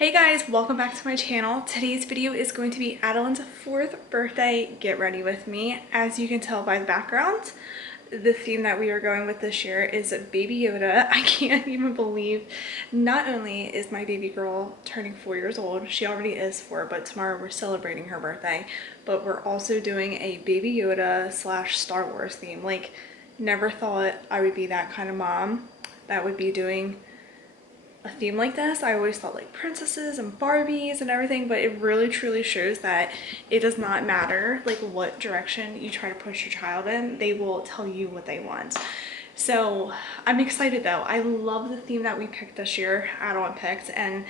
Hey guys, welcome back to my channel. Today's video is going to be Adalynne's 4th birthday get ready with me. As you can tell by the background, the theme that we are going with this year is Baby Yoda. I can't even believe not only is my baby girl turning 4 years old, she already is 4, but tomorrow we're celebrating her birthday, but we're also doing a Baby Yoda / Star Wars theme. Like, never thought I would be that kind of mom that would be doing a theme like this. I always thought like princesses and Barbies and everything, but it really truly shows that it does not matter like what direction you try to push your child in, they will tell you what they want. So I'm excited though. I love the theme that we picked this year, Adalynne picked, and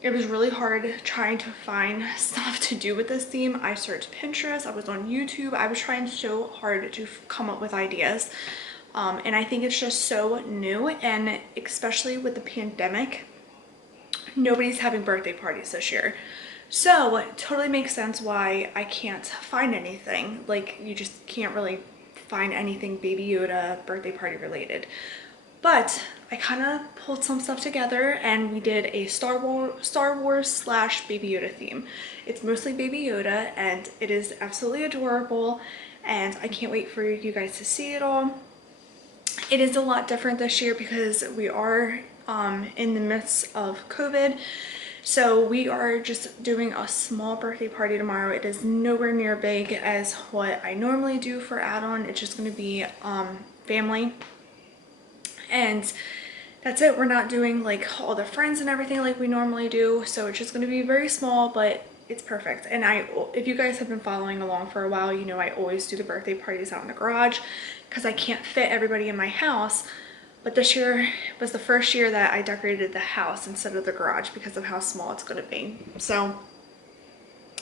it was really hard trying to find stuff to do with this theme. I searched Pinterest, I was on YouTube, I was trying so hard to come up with ideas. And I think it's just so new, and especially with the pandemic, nobody's having birthday parties this year. So it totally makes sense why I can't find anything. Like, you just can't really find anything Baby Yoda birthday party related. But I kind of pulled some stuff together and we did a Star Wars / Baby Yoda theme. It's mostly Baby Yoda and it is absolutely adorable, and I can't wait for you guys to see it all. It is a lot different this year because we are in the midst of COVID. So we are just doing a small birthday party tomorrow. It is nowhere near big as what I normally do for Adalynne. It's just going to be family. And that's it. We're not doing like all the friends and everything like we normally do. So it's just going to be very small, but it's perfect. And if you guys have been following along for a while, you know I always do the birthday parties out in the garage because I can't fit everybody in my house. But this year was the first year that I decorated the house instead of the garage because of how small it's going to be. So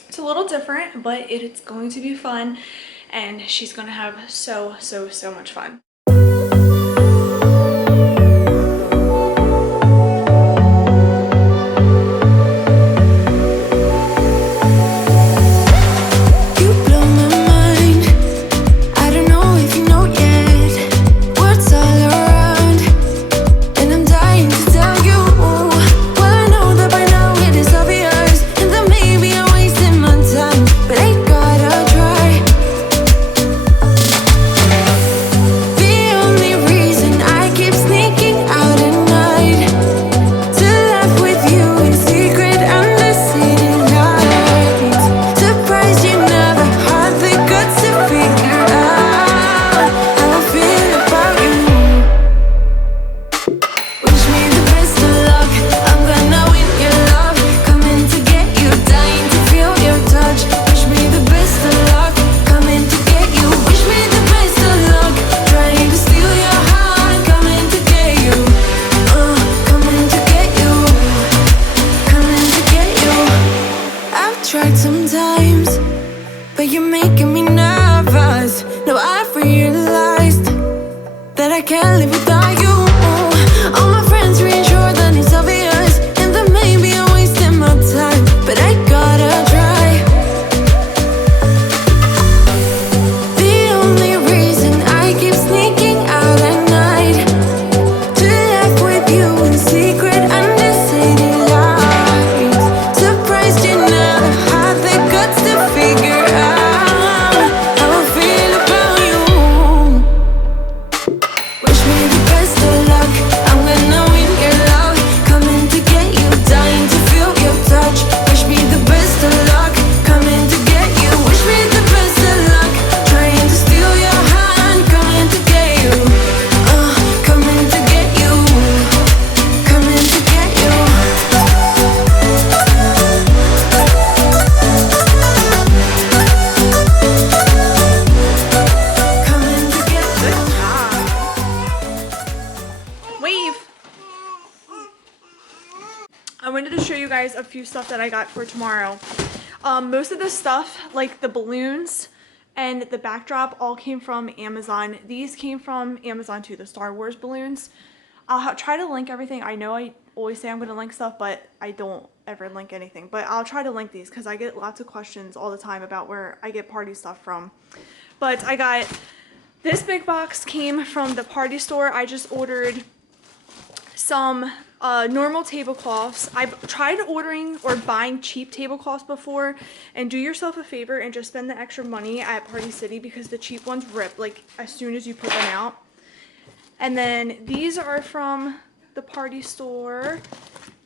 it's a little different, but it's going to be fun, and she's going to have so much fun. I wanted to show you guys a few stuff that I got for tomorrow. Most of the stuff, like the balloons and the backdrop, all came from Amazon. These came from Amazon too, the Star Wars balloons. I'll try to link everything. I know I always say I'm going to link stuff, but I don't ever link anything. But I'll try to link these because I get lots of questions all the time about where I get party stuff from. But I got this big box, came from the party store. I just ordered some normal tablecloths. I've tried ordering or buying cheap tablecloths before, and do yourself a favor and just spend the extra money at Party City because the cheap ones rip like as soon as you put them out. And then these are from the Party store,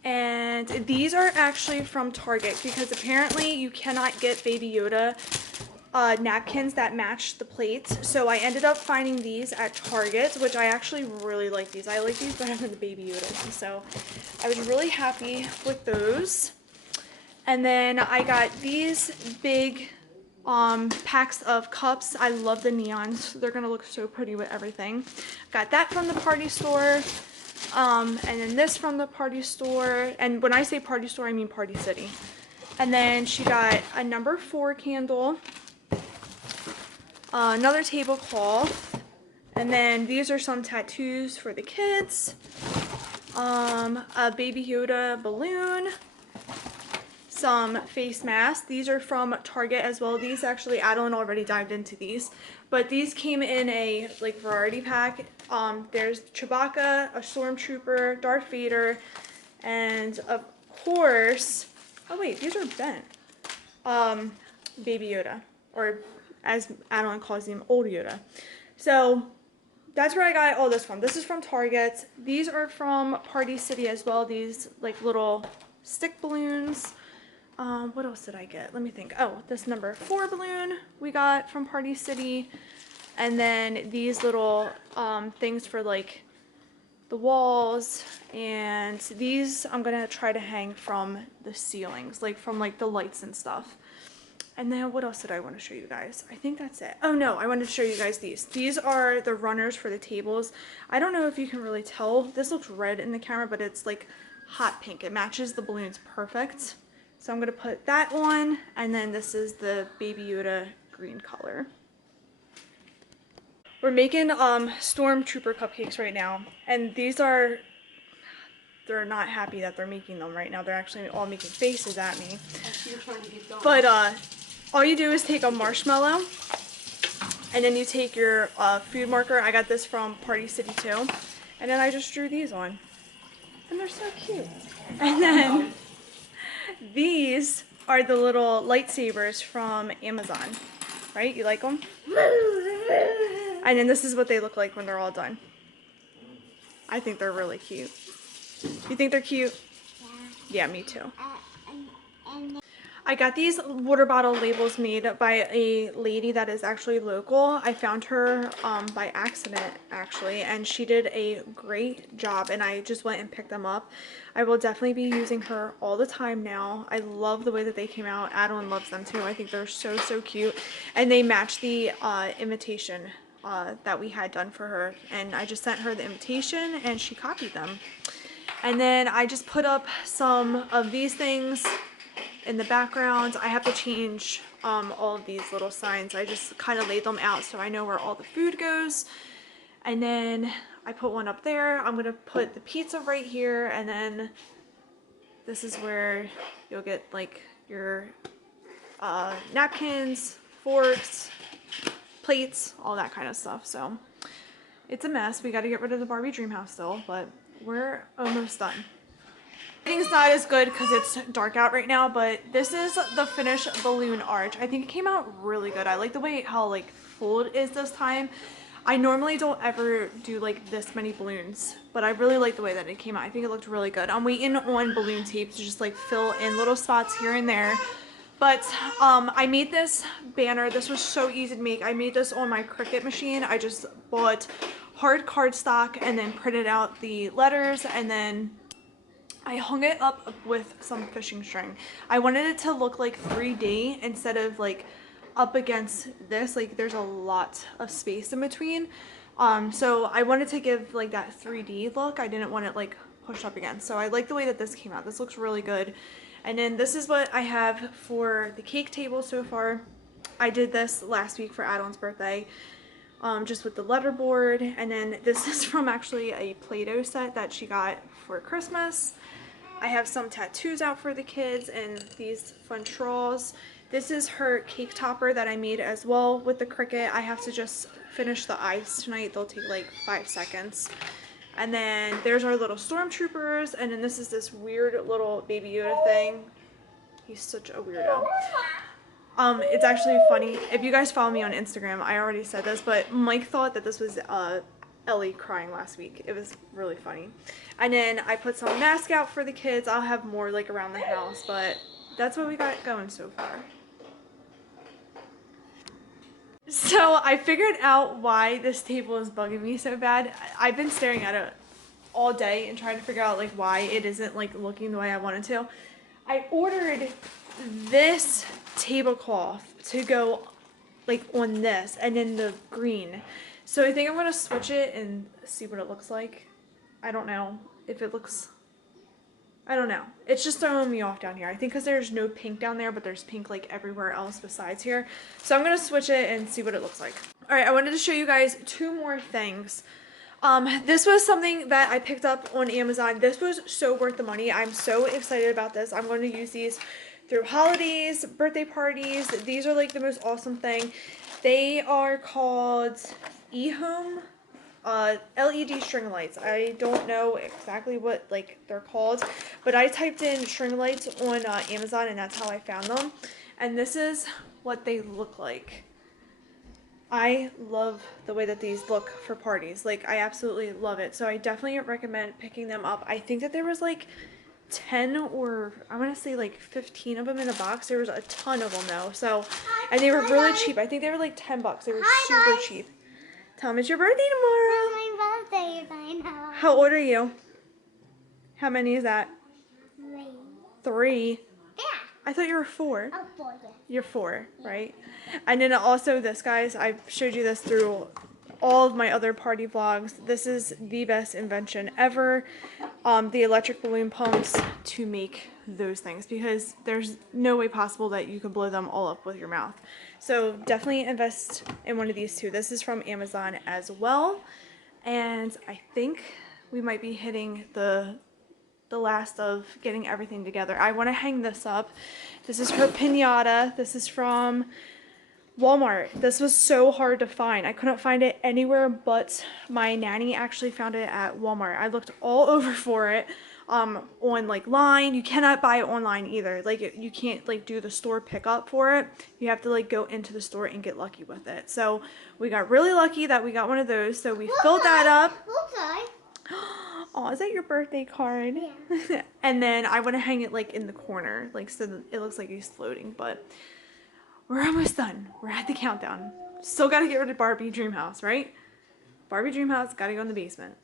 and these are actually from Target because apparently you cannot get Baby Yoda napkins that match the plates. So I ended up finding these at Target, which I actually really like these. I like these better than the Baby Yoda ones. So I was really happy with those. And then I got these big packs of cups. I love the neons. They're gonna look so pretty with everything. Got that from the Party store. And then this from the Party store. And when I say Party store, I mean Party City. And then she got a number 4 candle. Another tablecloth, and then these are some tattoos for the kids, a Baby Yoda balloon, some face masks. These are from Target as well. These actually, Adalynne already dived into these, but these came in a like variety pack. There's Chewbacca, a Stormtrooper, Darth Vader, and of course, oh wait, these are bent. Baby Yoda, or as Adalynne calls him, old Yoda. So that's where I got all this from. This is from Target. These are from Party City as well. These like little stick balloons. What else did I get? Let me think. Oh, this number 4 balloon we got from Party City. And then these little things for like the walls. And these I'm gonna try to hang from the ceilings, like from like the lights and stuff. And then what else did I want to show you guys? I think that's it. Oh no, I wanted to show you guys these. These are the runners for the tables. I don't know if you can really tell. This looks red in the camera, but it's like hot pink. It matches the balloons perfect. So I'm going to put that on. And then this is the Baby Yoda green color. We're making Stormtrooper cupcakes right now. And these are, they're not happy that they're making them right now. They're actually all making faces at me. But all you do is take a marshmallow, and then you take your food marker. I got this from Party City too. And then I just drew these on. And they're so cute. And then these are the little lightsabers from Amazon. Right? You like them? And then this is what they look like when they're all done. I think they're really cute. You think they're cute? Yeah, me too. I got these water bottle labels made by a lady that is actually local. I found her by accident actually, and she did a great job, and I just went and picked them up. I will definitely be using her all the time now. I love the way that they came out. Adalynne loves them too. I think they're so cute, and they match the invitation that we had done for her, and I just sent her the invitation and she copied them. And then I just put up some of these things in the background. I have to change all of these little signs. I just kind of laid them out so I know where all the food goes. And then I put one up there. I'm gonna put the pizza right here, and then this is where you'll get like your napkins, forks, plates, all that kind of stuff. So it's a mess. We got to get rid of the Barbie dream house still, but we're almost done. Lighting's not as good because it's dark out right now, but this is the finished balloon arch. I think it came out really good. I like the way how like full it is this time. I normally don't ever do like this many balloons, but I really like the way that it came out. I think it looked really good. I'm waiting on balloon tape to just like fill in little spots here and there. But I made this banner. This was so easy to make. I made this on my Cricut machine. I just bought hard cardstock and then printed out the letters, and then I hung it up with some fishing string. I wanted it to look like 3D instead of like up against this. Like there's a lot of space in between. So I wanted to give like that 3D look. I didn't want it like pushed up against. So I like the way that this came out. This looks really good. And then this is what I have for the cake table so far. I did this last week for Adalynne's birthday. Just with the letterboard, and then this is from actually a Play-Doh set that she got for Christmas. I have some tattoos out for the kids and these fun straws. This is her cake topper that I made as well with the Cricut. I have to just finish the eyes tonight. They'll take like 5 seconds. And then there's our little stormtroopers, and then this is this weird little Baby Yoda thing. He's such a weirdo. It's actually funny. If you guys follow me on Instagram, I already said this, but Mike thought that this was Ellie crying last week. It was really funny. And then I put some masks out for the kids. I'll have more like around the house, but that's what we got going so far. So I figured out why this table is bugging me so bad. I've been staring at it all day and trying to figure out like why it isn't like looking the way I wanted to. I ordered this tablecloth to go like on this and then the green. So I think I'm gonna switch it and see what it looks like. I don't know if it looks, I don't know. It's just throwing me off down here. I think because there's no pink down there, but there's pink like everywhere else besides here. So I'm gonna switch it and see what it looks like. All right, I wanted to show you guys two more things. This was something that I picked up on Amazon. This was so worth the money. I'm so excited about this. I'm going to use these through holidays, birthday parties. These are like the most awesome thing. They are called eHome LED string lights. I don't know exactly what like they're called, but I typed in string lights on Amazon and that's how I found them. And this is what they look like. I love the way that these look for parties. Like, I absolutely love it. So I definitely recommend picking them up. I think that there was like 10 or I want to say like 15 of them in a box. There was a ton of them though. So, and they were really cheap. I think they were like 10 bucks. They were super cheap. Tell them it's your birthday tomorrow. It's my birthday right now. How old are you? How many is that? 3. 3? Yeah. I thought you were 4. Oh, 4. Yeah. You're 4, right? And then also this, guys, I've showed you this through all of my other party vlogs. This is the best invention ever. The electric balloon pumps to make those things, because there's no way possible that you could blow them all up with your mouth. So definitely invest in one of these two. This is from Amazon as well. And I think we might be hitting the last of getting everything together. I want to hang this up. This is her piñata. This is from Walmart. This was so hard to find. I couldn't find it anywhere, but my nanny actually found it at Walmart. I looked all over for it on like line. You cannot buy it online either. Like you can't like do the store pickup for it. You have to like go into the store and get lucky with it. So we got really lucky that we got one of those. So we filled that up. Okay. Oh, is that your birthday card? Yeah. And then I want to hang it like in the corner, like so that it looks like he's floating. But we're almost done. We're at the countdown. Still got to get rid of Barbie Dreamhouse, right? Barbie Dreamhouse, got to go in the basement.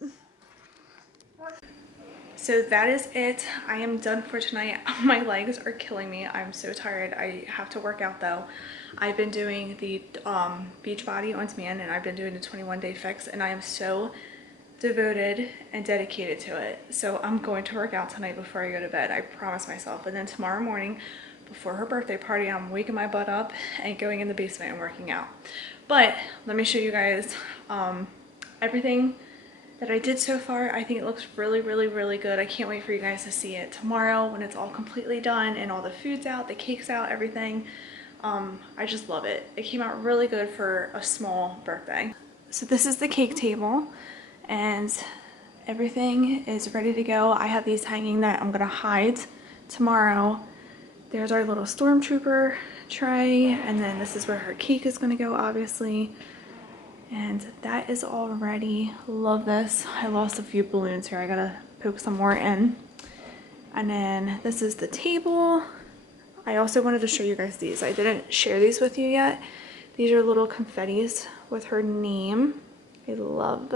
So that is it. I am done for tonight. My legs are killing me. I'm so tired. I have to work out though. I've been doing the Beachbody on Demand, and I've been doing the 21-day fix, and I am so devoted and dedicated to it. So I'm going to work out tonight before I go to bed. I promise myself. And then tomorrow morning before her birthday party, I'm waking my butt up and going in the basement and working out. But let me show you guys everything that I did so far. I think it looks really, really, really good. I can't wait for you guys to see it tomorrow when it's all completely done and all the food's out, the cake's out, everything. I just love it. It came out really good for a small birthday. So this is the cake table, and everything is ready to go. I have these hanging that I'm gonna hide tomorrow. There's our little stormtrooper tray, and then this is where her cake is gonna go, obviously. And that is all ready. Love this. I lost a few balloons here. I gotta poke some more in. And then this is the table. I also wanted to show you guys these. I didn't share these with you yet. These are little confettis with her name. I love,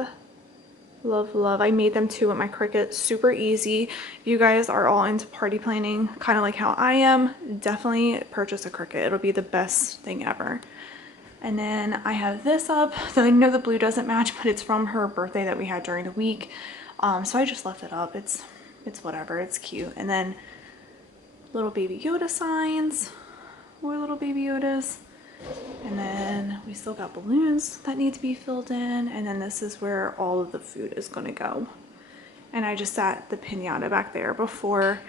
love, love. I made them too with my Cricut. Super easy. If you guys are all into party planning, kind of like how I am, definitely purchase a Cricut. It'll be the best thing ever. And then I have this up. So I know the blue doesn't match, but it's from her birthday that we had during the week. So I just left it up. It's whatever. It's cute. And then little Baby Yoda signs. More little Baby Yodas. And then we still got balloons that need to be filled in. And then this is where all of the food is going to go. And I just sat the piñata back there before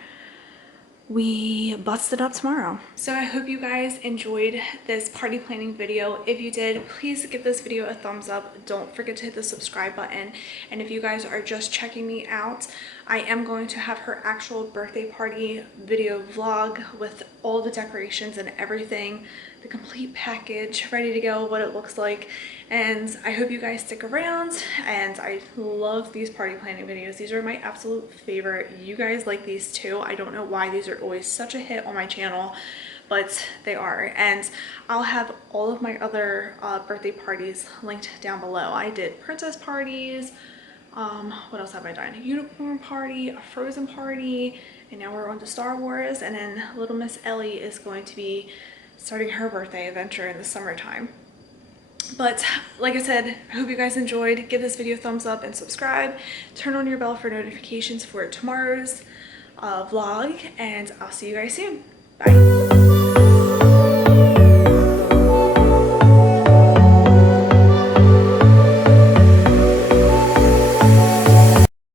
we busted up tomorrow. So I hope you guys enjoyed this party planning video. If you did, please give this video a thumbs up. Don't forget to hit the subscribe button. And if you guys are just checking me out, I am going to have her actual birthday party video vlog with all the decorations and everything, the complete package ready to go, what it looks like. And I hope you guys stick around. And I love these party planning videos. These are my absolute favorite. You guys like these too. I don't know why these are always such a hit on my channel, but they are. And I'll have all of my other birthday parties linked down below. I did princess parties, what else have I done? A unicorn party, a Frozen party, and now we're on to Star Wars. And then little Miss Ellie is going to be starting her birthday adventure in the summertime. But like I said, I hope you guys enjoyed. Give this video a thumbs up and subscribe. Turn on your bell for notifications for tomorrow's vlog, and I'll see you guys soon. Bye.